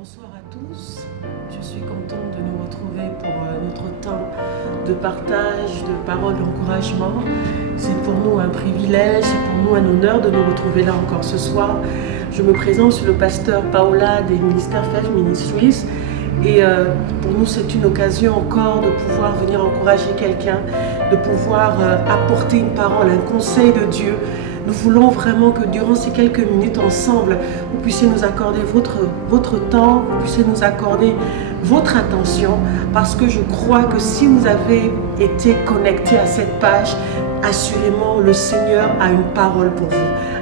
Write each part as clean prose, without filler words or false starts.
Bonsoir à tous, je suis contente de nous retrouver pour notre temps de partage, de paroles d'encouragement. C'est pour nous un privilège, c'est pour nous un honneur de nous retrouver là encore ce soir. Je me présente, je suis le pasteur Paola des ministères Faith Ministries et pour nous c'est une occasion encore de pouvoir venir encourager quelqu'un, de pouvoir apporter une parole, un conseil de Dieu. Nous voulons vraiment que durant ces quelques minutes ensemble, vous puissiez nous accorder votre temps, vous puissiez nous accorder votre attention, parce que je crois que si vous avez été connecté à cette page, assurément le Seigneur a une parole pour vous.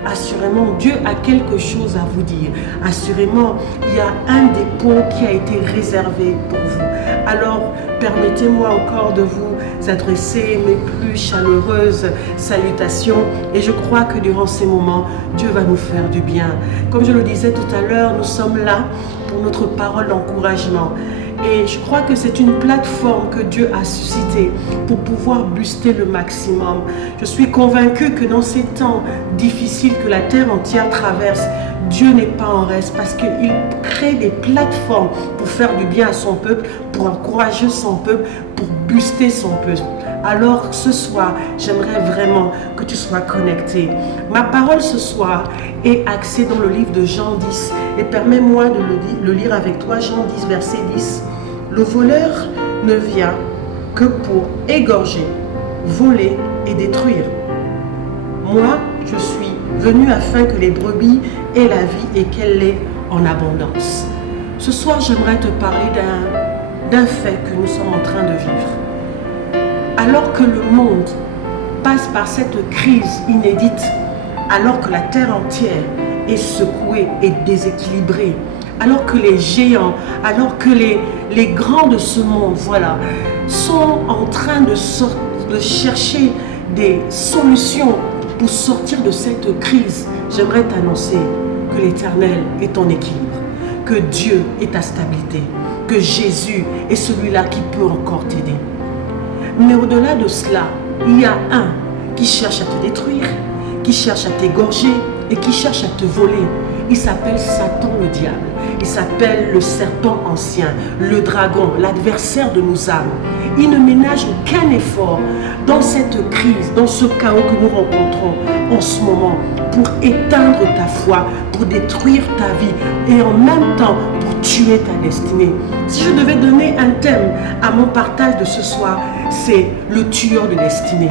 Assurément Dieu a quelque chose à vous dire. Assurément il y a un dépôt qui a été réservé pour vous. Alors permettez-moi encore de vous adresser mes plus chaleureuses salutations et je crois que durant ces moments, Dieu va nous faire du bien. Comme je le disais tout à l'heure, nous sommes là pour notre parole d'encouragement. Et je crois que c'est une plateforme que Dieu a suscitée pour pouvoir booster le maximum. Je suis convaincue que dans ces temps difficiles que la terre entière traverse, Dieu n'est pas en reste parce qu'il crée des plateformes pour faire du bien à son peuple, pour encourager son peuple, pour booster son peuple. Alors ce soir, j'aimerais vraiment que tu sois connecté. Ma parole ce soir est axée dans le livre de Jean 10 et permets-moi de le lire avec toi. Jean 10, verset 10. Le voleur ne vient que pour égorger, voler et détruire. Moi, je suis venu afin que les brebis aient la vie et qu'elle l'ait en abondance. Ce soir, j'aimerais te parler d'un fait que nous sommes en train de vivre. Alors que le monde passe par cette crise inédite, alors que la terre entière est secouée et déséquilibrée, alors que les géants, alors que les grands de ce monde, voilà, sont en train de chercher des solutions pour sortir de cette crise, j'aimerais t'annoncer que l'Éternel est en équilibre, que Dieu est à stabilité, que Jésus est celui-là qui peut encore t'aider. Mais au-delà de cela, il y a un qui cherche à te détruire, qui cherche à t'égorger et qui cherche à te voler. Il s'appelle Satan le diable. Il s'appelle le serpent ancien, le dragon, l'adversaire de nos âmes. Il ne ménage aucun effort dans cette crise, dans ce chaos que nous rencontrons en ce moment pour éteindre ta foi, pour détruire ta vie et en même temps pour tuer ta destinée. Si je devais donner un thème à mon partage de ce soir, c'est le tueur de destinée.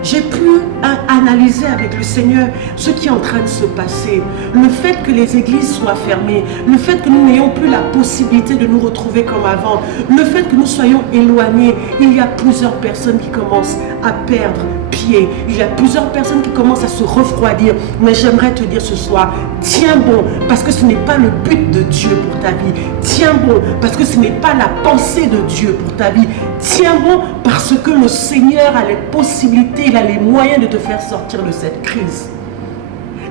J'ai pu analyser avec le Seigneur ce qui est en train de se passer. Le fait que les églises soient fermées, le fait que nous n'ayons plus la possibilité de nous retrouver comme avant, le fait que nous soyons éloignés, il y a plusieurs personnes qui commencent à perdre pied. Il y a plusieurs personnes qui commencent à se refroidir. Mais j'aimerais te dire ce soir, tiens bon, parce que ce n'est pas le but de Dieu pour ta vie. Tiens bon, parce que ce n'est pas la pensée de Dieu pour ta vie. Tiens bon, parce que le Seigneur a les possibilités, il a les moyens de te faire sortir de cette crise.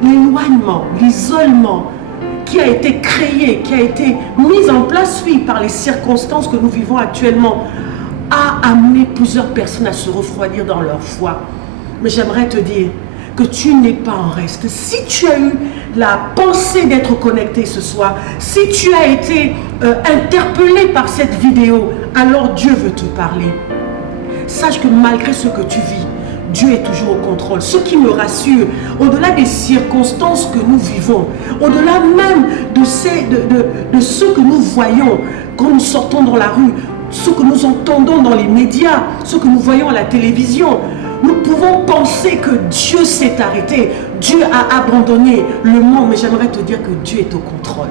L'éloignement, l'isolement qui a été créé, qui a été mis en place, oui, par les circonstances que nous vivons actuellement, a amené plusieurs personnes à se refroidir dans leur foi. Mais j'aimerais te dire que tu n'es pas en reste. Si tu as eu la pensée d'être connecté ce soir, si tu as été interpellé par cette vidéo, alors Dieu veut te parler. Sache que malgré ce que tu vis, Dieu est toujours au contrôle. Ce qui me rassure, au-delà des circonstances que nous vivons, au-delà même de ce que nous voyons quand nous sortons dans la rue, ce que nous entendons dans les médias, ce que nous voyons à la télévision, nous pouvons penser que Dieu s'est arrêté, Dieu a abandonné le monde, mais j'aimerais te dire que Dieu est au contrôle.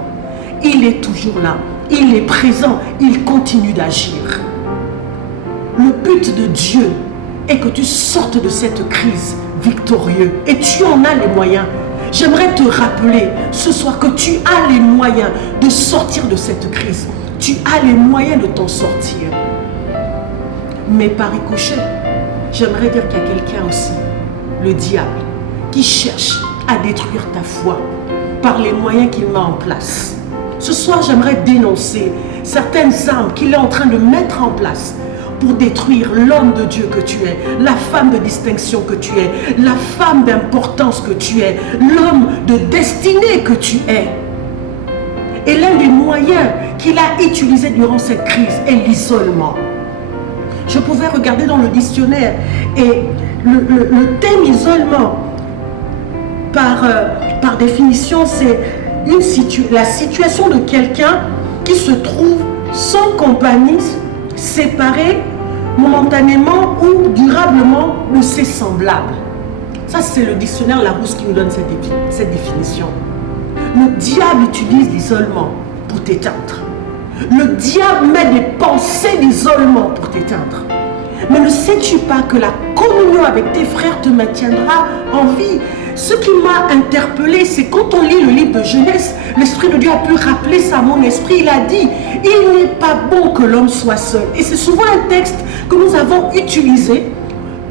Il est toujours là, il est présent, il continue d'agir. Le but de Dieu est que tu sortes de cette crise victorieux et tu en as les moyens. J'aimerais te rappeler ce soir que tu as les moyens de sortir de cette crise. Tu as les moyens de t'en sortir. Mais par ricochet, j'aimerais dire qu'il y a quelqu'un aussi, le diable, qui cherche à détruire ta foi par les moyens qu'il met en place. Ce soir, j'aimerais dénoncer certaines armes qu'il est en train de mettre en place pour détruire l'homme de Dieu que tu es, la femme de distinction que tu es, la femme d'importance que tu es, l'homme de destinée que tu es. Et l'un des moyens qu'il a utilisé durant cette crise est l'isolement. Je pouvais regarder dans le dictionnaire et le thème isolement, par définition, c'est la situation de quelqu'un qui se trouve sans compagnie, séparé momentanément ou durablement de ses semblables. Ça, c'est le dictionnaire Larousse qui nous donne cette définition. Le diable utilise l'isolement pour t'éteindre. Le diable met des pensées d'isolement pour t'éteindre. Mais ne sais-tu pas que la communion avec tes frères te maintiendra en vie? Ce qui m'a interpellé, c'est quand on lit le livre de Genèse, l'Esprit de Dieu a pu rappeler ça à mon esprit. Il a dit, il n'est pas bon que l'homme soit seul. Et c'est souvent un texte que nous avons utilisé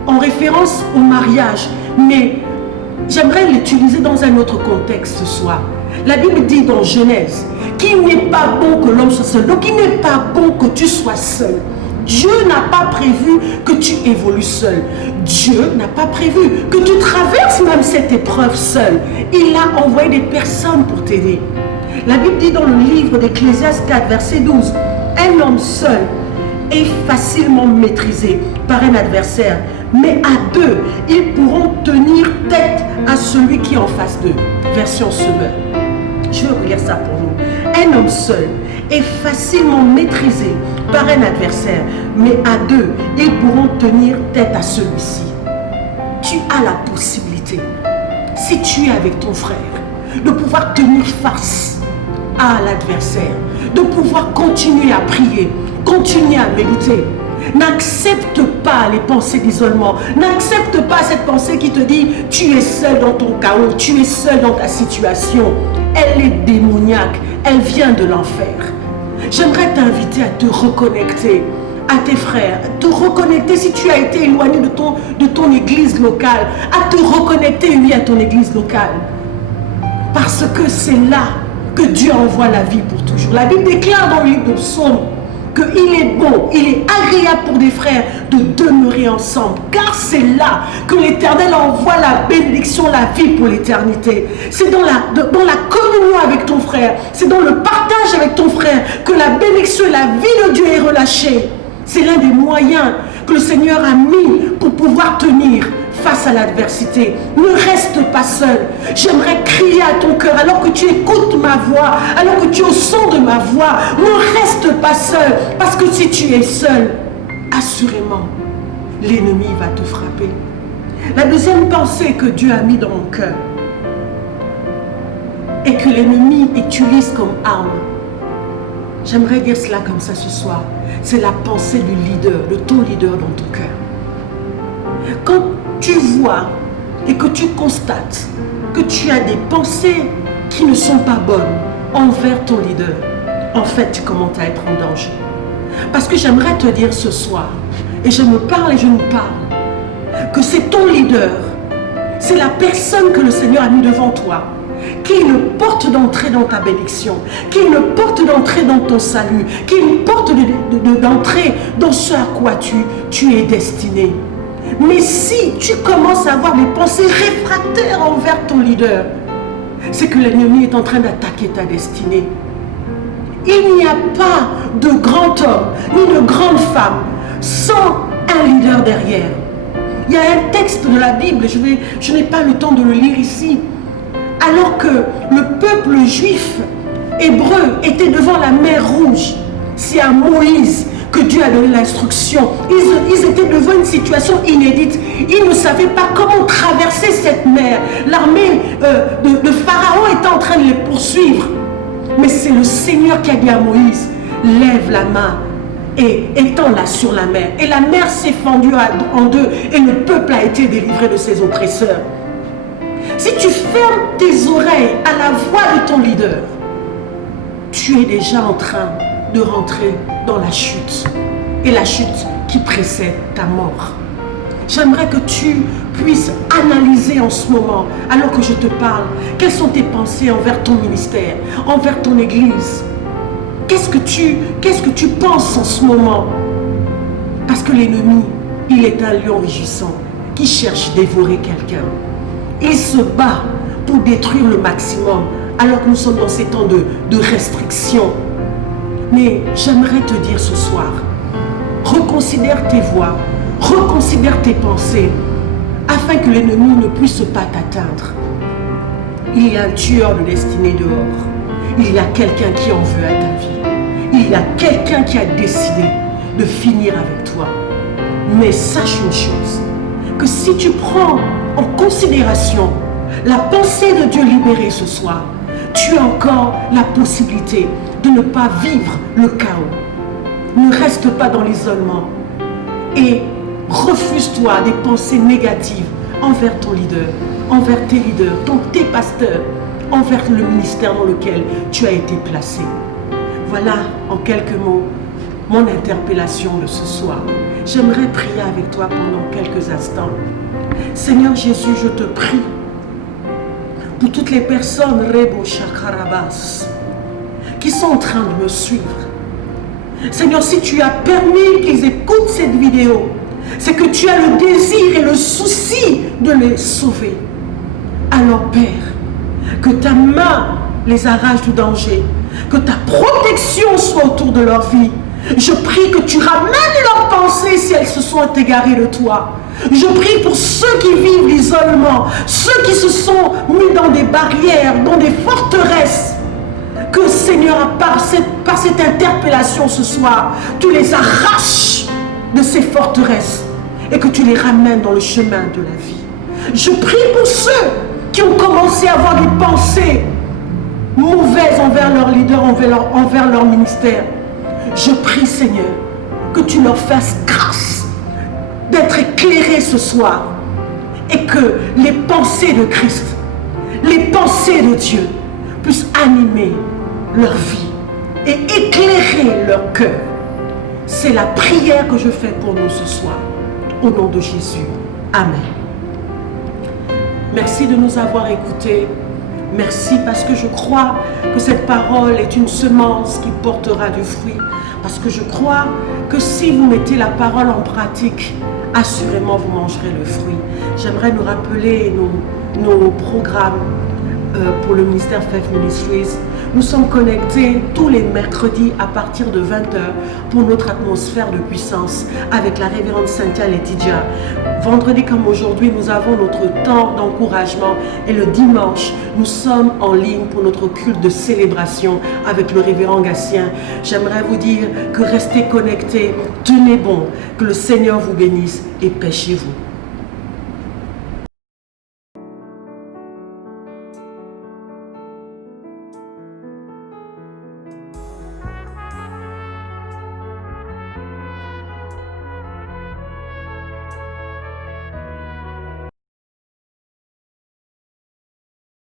en référence au mariage. Mais j'aimerais l'utiliser dans un autre contexte ce soir. La Bible dit dans Genèse qu'il n'est pas bon que l'homme soit seul. Donc il n'est pas bon que tu sois seul. Dieu n'a pas prévu que tu évolues seul. Dieu n'a pas prévu que tu traverses même cette épreuve seul. Il a envoyé des personnes pour t'aider. La Bible dit dans le livre d'Ecclésiaste 4, verset 12, un homme seul est facilement maîtrisé par un adversaire, mais à deux, ils pourront tenir tête à celui qui est en face d'eux. Version Semeur. Je vais relire ça pour nous. Un homme seul est facilement maîtrisé par un adversaire, mais à deux, ils pourront tenir tête à celui-ci. Tu as la possibilité, si tu es avec ton frère, de pouvoir tenir face à l'adversaire, de pouvoir continuer à prier, continuer à méditer. N'accepte pas les pensées d'isolement. N'accepte pas cette pensée qui te dit tu es seul dans ton chaos, tu es seul dans ta situation. Elle est démoniaque, elle vient de l'enfer. J'aimerais t'inviter à te reconnecter à tes frères, te reconnecter si tu as été éloigné de ton église locale, à te reconnecter, oui, à ton église locale. Parce que c'est là que Dieu envoie la vie pour toujours. La Bible déclare dans le livre de Psaume qu'il est bon, il est agréable pour des frères de demeurer ensemble. Car c'est là que l'Éternel envoie la bénédiction, la vie pour l'éternité. C'est dans la communion avec ton frère, c'est dans le partage avec ton frère que la bénédiction et la vie de Dieu est relâchée. C'est l'un des moyens que le Seigneur a mis pour pouvoir tenir face à l'adversité. Ne reste pas seul. J'aimerais crier à ton cœur alors que tu écoutes ma voix, alors que tu es au son de ma voix. Ne reste pas seul, parce que si tu es seul, assurément, l'ennemi va te frapper. La deuxième pensée que Dieu a mis dans mon cœur et que l'ennemi utilise comme arme, j'aimerais dire cela comme ça ce soir, c'est la pensée du leader, de ton leader dans ton cœur. Quand tu vois et que tu constates que tu as des pensées qui ne sont pas bonnes envers ton leader, en fait, tu commences à être en danger. Parce que j'aimerais te dire ce soir, et je me parle et je nous parle, que c'est ton leader, c'est la personne que le Seigneur a mis devant toi, qui est une porte d'entrée dans ta bénédiction, qui est une porte d'entrée dans ton salut, qui est une porte d'entrée dans ce à quoi tu es destiné. Mais si tu commences à avoir des pensées réfractaires envers ton leader, c'est que l'ennemi est en train d'attaquer ta destinée. Il n'y a pas de grand homme ni de grande femme sans un leader derrière. Il y a un texte de la Bible, je n'ai pas le temps de le lire ici. Alors que le peuple juif hébreu était devant la mer Rouge, c'est à Moïse que Dieu a donné l'instruction. Ils étaient devant une situation inédite. Ils ne savaient pas comment traverser cette mer. L'armée de Pharaon était en train de les poursuivre. Mais c'est le Seigneur qui a dit à Moïse, lève la main et étends-la sur la mer. Et la mer s'est fendue en deux et le peuple a été délivré de ses oppresseurs. Si tu fermes tes oreilles à la voix de ton leader, tu es déjà en train de rentrer dans la chute. Et la chute qui précède ta mort. J'aimerais que tu puisses analyser en ce moment, alors que je te parle, quelles sont tes pensées envers ton ministère, envers ton église. Qu'est-ce que tu penses en ce moment? Parce que l'ennemi, il est un lion rugissant qui cherche à dévorer quelqu'un. Il se bat pour détruire le maximum alors que nous sommes dans ces temps de restriction. Mais j'aimerais te dire ce soir, reconsidère tes voies, reconsidère tes pensées, afin que l'ennemi ne puisse pas t'atteindre. Il y a un tueur de destinée dehors. Il y a quelqu'un qui en veut à ta vie. Il y a quelqu'un qui a décidé de finir avec toi. Mais sache une chose, que si tu prends en considération la pensée de Dieu libérée ce soir, tu as encore la possibilité de ne pas vivre le chaos. Ne reste pas dans l'isolement et refuse-toi des pensées négatives envers ton leader, envers tes leaders, tes pasteurs, envers le ministère dans lequel tu as été placé. Voilà en quelques mots mon interpellation de ce soir. J'aimerais prier avec toi pendant quelques instants. Seigneur Jésus, je te prie pour toutes les personnes Rebo Shakarabas qui sont en train de me suivre. Seigneur, si tu as permis qu'ils écoutent cette vidéo, c'est que tu as le désir et le souci de les sauver. Alors Père, que ta main les arrache du danger, que ta protection soit autour de leur vie. Je prie que tu ramènes leurs pensées si elles se sont égarées de toi. Je prie pour ceux qui vivent l'isolement, ceux qui se sont mis dans des barrières, dans des forteresses. Que Seigneur, par cette interpellation ce soir, tu les arraches de ces forteresses et que tu les ramènes dans le chemin de la vie. Je prie pour ceux qui ont commencé à avoir des pensées mauvaises envers leur leader, envers leur ministère. Je prie, Seigneur, que tu leur fasses grâce d'être éclairés ce soir et que les pensées de Christ, les pensées de Dieu puissent animer leur vie et éclairer leur cœur. C'est la prière que je fais pour nous ce soir. Au nom de Jésus. Amen. Merci de nous avoir écoutés. Merci parce que je crois que cette parole est une semence qui portera du fruit. Parce que je crois que si vous mettez la parole en pratique, assurément vous mangerez le fruit. J'aimerais nous rappeler nos programmes pour le ministère Faith Ministries. Nous sommes connectés tous les mercredis à partir de 20h pour notre atmosphère de puissance avec la révérende Cynthia Letidja. Vendredi comme aujourd'hui, nous avons notre temps d'encouragement et le dimanche, nous sommes en ligne pour notre culte de célébration avec le révérend Gatien. J'aimerais vous dire que restez connectés, tenez bon, que le Seigneur vous bénisse et pêchez-vous.